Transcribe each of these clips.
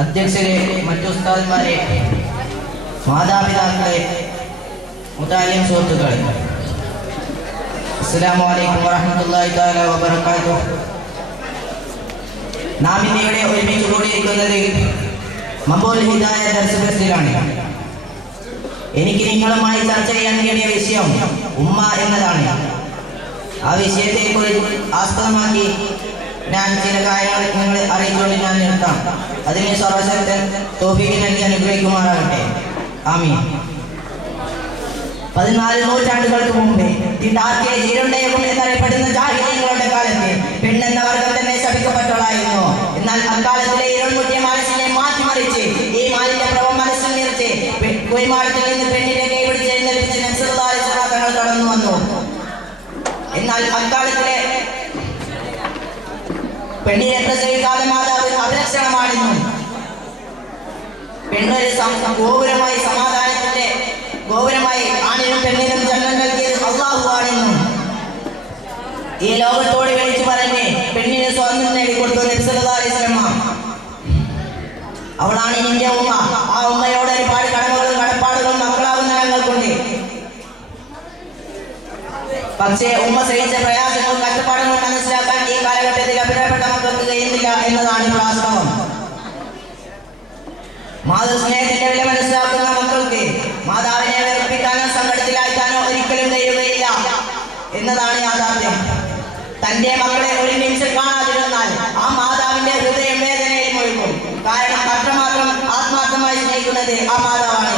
അധ്യക്ഷരെ മറ്റു ഉസ്താദന്മാരെ മാതാപിതാക്കളെ മുതാലിം സുഹൃത്തുക്കളെ. അസ്സലാമലൈക്കും അലൈക്കും വറഹ്മത്തുള്ളാഹി തആല വബറകാതുഹു. നാം ഇന്ന് ഇവിടെ ഒരുമിച്ച് കൂടിയിരിക്കുന്നത് മബോൽ ഹിദായ ദർശനത്തിലാണ് എനിക്ക് നിങ്ങളുമായി ചർച്ച ചെയ്യാൻ വേണ്ടിയ വിഷയം ഉമ്മ എന്നതാണ്. ആ വിഷയത്തെ കുറിച്ച് ആസ്പദമാക്കി ഞാൻ ചില കാര്യങ്ങൾ നിങ്ങളെ അറിയിച്ചുകൊണ്ട് ഞാൻ നിർത്താം. അതിന് സർവശക്തൻ തോഫിക്ക് നൽകി അനുഗ്രഹിക്കുമാറാകട്ടെ. ആമീൻ. പതിനാല് നൂറ്റാണ്ടുകൾക്ക് മുമ്പ് തിണ്ടാക്കിയ ഇരുണ്ടയകം എന്നറിയപ്പെടുന്ന ജാഹിര്യങ്ങളുടെ കാലത്ത് പെണ്ണെന്ന വർഗം തന്നെ ശപിക്കപ്പെട്ടവളായിരുന്നു. എന്നാൽ അക്കാലത്തിലെ ഇരുൾമുട്ടിയ മനസ്സിനെ മാറ്റിമറിച്ച് ഈ മാലിന്യ പ്രഭം മനസ്സിൽ നിറച്ച് കുയിമാടത്തിൽ നിന്ന് പെണ്ണിനെ കൈപിടിച്ച് എഴുന്നേൽപ്പിച്ച് നക്സലുദാരി സഹാക്കൾ കടന്നു വന്നു. എന്നാൽ അക്കാലത്തിലെ പെണ്ണിനെ പ്രസവിക്കാതെ മാതാവ് അഭിലക്ഷണമാണെന്നും പെണ്ണൊരു ഗോപുരമായി സമാധാനത്തിന്റെ ഗോപുരമായി ആണിനും പെണ്ണിനും ജന്മം നൽകിയത് അള്ളാഹുവാണെന്നും ഈ ലോകത്തോട് വിളിച്ചു പറഞ്ഞ് പെണ്ണിന് സ്വാതന്ത്ര്യം നേടിക്കൊടുത്തു നബ്സല്ലാസ്ലമ അവളാണ് നിന്റെ ഉമ്മ. ആ ഉമ്മയോട് ഒരുപാട് കടമകളും കടപ്പാടുകളും മക്കളാകുന്ന ഞങ്ങൾക്കുണ്ട് പക്ഷേ ഉമ്മ സഹിച്ച പ്രയാസങ്ങളും കഷ്ടപ്പാടുകളും മനസ്സിലാക്കാൻ ഈ കാലഘട്ടത്തിൽ അഭിപ്രായപ്പെട്ട മക്കൾക്ക് കഴിയുന്നില്ല എന്നതാണ് വാസ്തവം മാതൃസ്നേഹത്തിന്റെ വില മനസ്സിലാക്കുന്ന മക്കൾക്ക് മാതാവിനെ വെറുപ്പിക്കാനോ സങ്കടത്തിലാക്കാനോ ഒരിക്കലും കഴിയുകയില്ല എന്നതാണ് യാഥാർത്ഥ്യം. തന്റെ മക്കളെ ഒരു നിമിഷം കാണാതിരുന്നാൽ ആ മാതാവിന്റെ ഹൃദയം വേദനയിൽ മുഴുകും കാരണം അത്രമാത്രം ആത്മാർത്ഥമായി സ്നേഹിക്കുന്നത് ആ മാതാവാണ്.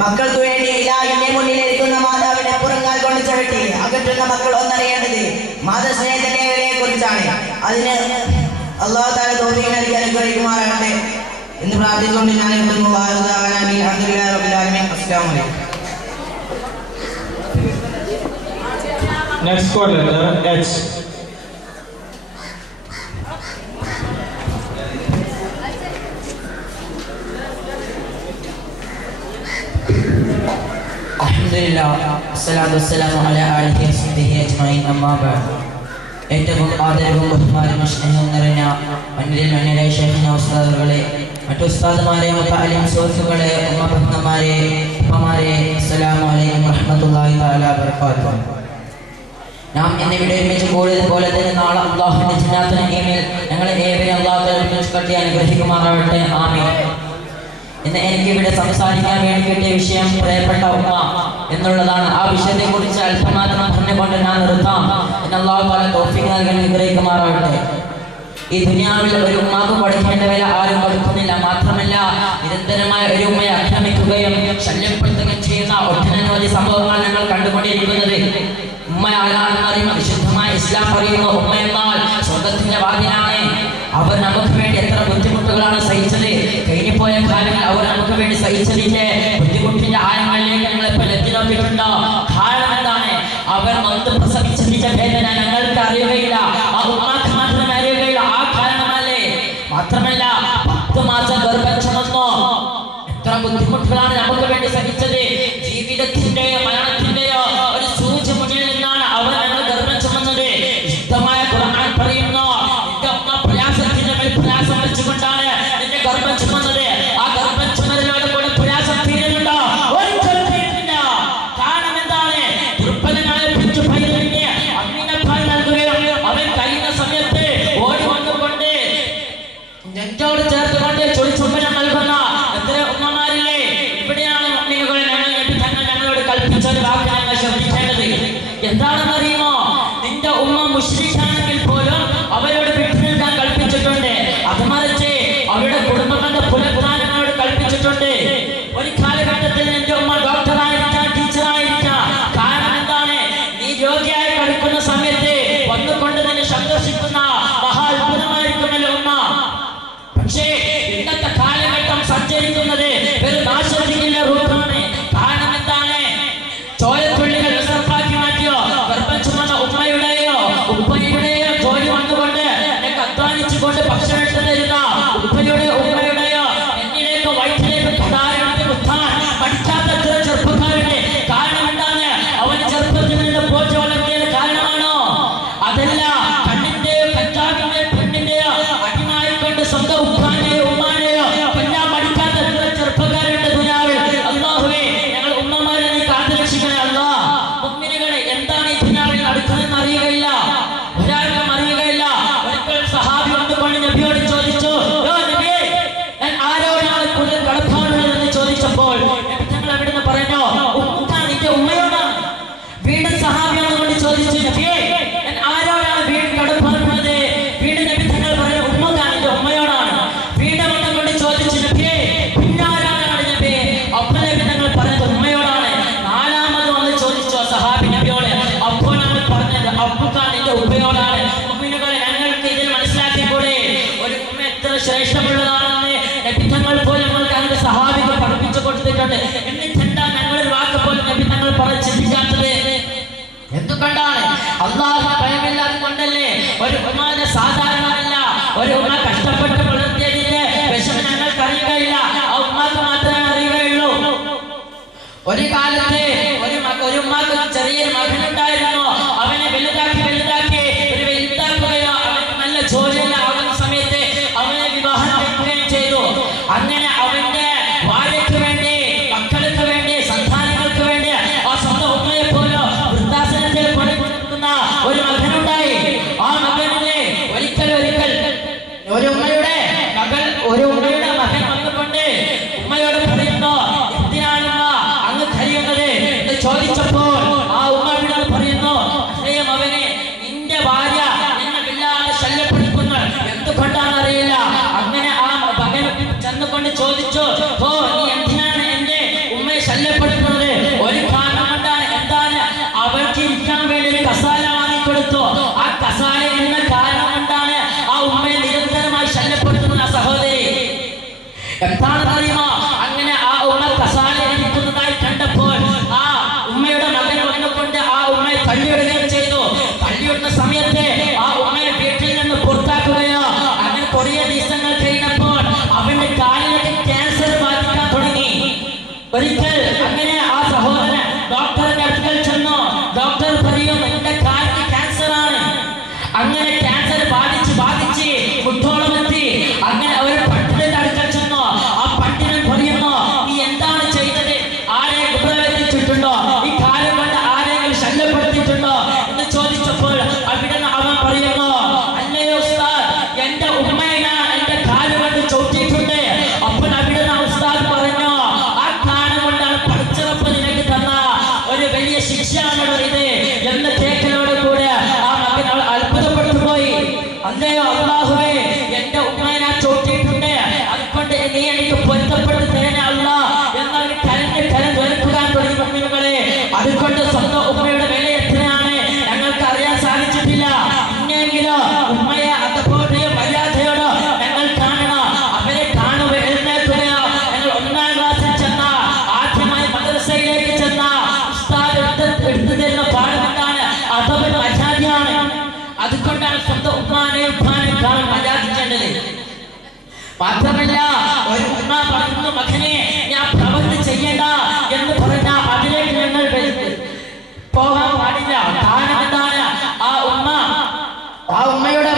മക്കൾക്ക് വേണ്ടി ഇലാഹിന്റെ മുന്നിലിരിക്കുന്ന മാതാവിനെ പുറങ്ങാൽ കൊണ്ട് ചവിട്ടി അകറ്റുന്ന മക്കൾ ഒന്നറിയേണ്ടത് മാതൃസ്നേഹത്തിന്റെ വിലയെ കുറിച്ചാണ് അതിന് അള്ളാഹു താല തോന്നിക്ക് നൽകി അനുഗ്രഹിക്കുമാറാകട്ടെ എന്ന് പ്രാർത്ഥിച്ചുകൊണ്ട് ഞാൻ എത്തുന്നു അസ്സാം വലൈക്കും Next code letter H. الحمد لله والصلاة والسلام على آله وصحبه أجمعين أما بعد ഏറ്റവും ആദരവും ബഹുമാനവും സ്നേഹവും നിറഞ്ഞ മണ്ണിലെ മണ്ണിലെ ശേഖന ഉസ്താദുകളെ മറ്റു ഉസ്താദുമാരെ മുത്താലിം സുഹൃത്തുക്കളെ ഉമ്മ ഭക്തന്മാരെ ഉപ്പമാരെ അസ്സലാമു അലൈക്കും വറഹ്മത്തുള്ളാഹി തആല വബറകാതുഹു. നാം എന്നിവിടെ ഒരുമിച്ച് കൂടിയത് പോലെ തന്നെ നാളെ അള്ളാഹുവിന്റെ ജിന്നാത്തിന് കീഴിൽ ഞങ്ങളെ ഏവരെ അള്ളാഹു ഒരുമിച്ച് കട്ടി അനുഗ്രഹിക്കുമാറാവട്ടെ. ആമീൻ. ഇന്ന് എനിക്ക് ഇവിടെ സംസാരിക്കാൻ വേണ്ടി കിട്ടിയ വിഷയം പ്രിയപ്പെട്ട ഉമ്മ എന്നുള്ളതാണ്. ആ വിഷയത്തെ കുറിച്ച് അല്പമാത്രം പറഞ്ഞുകൊണ്ട് ഞാൻ നിർത്താം. എന്നുള്ള അനുഗ്രഹിക്കുമാറാവട്ടെ. ഈ ദുനിയാവിൽ ഒരു ഉമ്മാക്ക് കൊടുക്കേണ്ട വില ആരും കൊടുക്കുന്നില്ല. മാത്രമല്ല നിരന്തരമായ ഒരു ഉമ്മയെ ആക്രമിക്കുകയും ശല്യപ്പെടുത്തുകയും ചെയ്യുന്ന ഒട്ടനവധി സംഭവങ്ങൾ ഞങ്ങൾ കണ്ടുകൊണ്ടിരിക്കുന്നത്. ഉമ്മ ആരാണെന്ന് അറിയുന്ന വിശുദ്ധമായ ഇസ്ലാം പറയുന്നു ഉമ്മ എന്നാൽ സ്വർഗത്തിന്റെ വാതിലാണ്. അവർ നമുക്ക് വേണ്ടി എത്ര ബുദ്ധിമുട്ടുകളാണ് സഹിച്ചത്. കാലങ്ങൾ അവർ നമുക്ക് വേണ്ടി സഹിച്ചതിന്റെ മുഷ്രിഖാണെങ്കിൽ പോലും അവരോട് വിട്ടു കൽപ്പിച്ചിട്ടുണ്ട്. അത് മറിച്ച് അവരുടെ കുടുംബങ്ങളുടെ പുനരുദ്ധാനങ്ങളോട് കൽപ്പിച്ചിട്ടുണ്ട്. ഒരു കാലഘട്ടത്തിൽ എന്റെ ഉമ്മ ഡോക്ടറായിരിക്കാം పీఠ సహాబీ చోదించినట్టే ബഹുമാനമില്ലാതെ കൊണ്ടല്ലേ? ഒരു ഉമ്മാന്റെ സാധാരണമല്ല. ഒരു ഉമ്മ കഷ്ടപ്പെട്ട് പുലർത്തിയതിന്റെ വിഷമം ഞങ്ങൾക്ക് അറിയുകയില്ല. ആ ഉമ്മാക്ക് മാത്രമേ അറിയുകയുള്ളൂ. ഒരു കാലത്തെ ഒരു ഒരു ഉമ്മാക്ക് ചെറിയൊരു മകനുണ്ടായി ഇരിക്കാൻ വേണ്ടി ഒരു കസാല വാങ്ങിക്കൊടുത്തു ആ കസാല എന്ന കാരണം കൊണ്ടാണ് ആ ഉമ്മയെ നിരന്തരമായി ശല്യപ്പെടുത്തുന്ന സഹോദരി. എന്താണെന്ന് സ്വന്തം ഉമ്മാനെ ഉപ്പാനെ കാണാൻ ആചാരിക്കേണ്ടത് മാത്രമല്ല ഒരു ഉമ്മ പറയുന്നു മകനെ ഞാൻ പ്രവൃത്തി ചെയ്യണ്ട എന്ന് പറഞ്ഞ അതിലേക്ക് ഞങ്ങൾ പോകാൻ പാടില്ല. കാരണം എന്താണ്? ആ ഉമ്മ ആ ഉമ്മയുടെ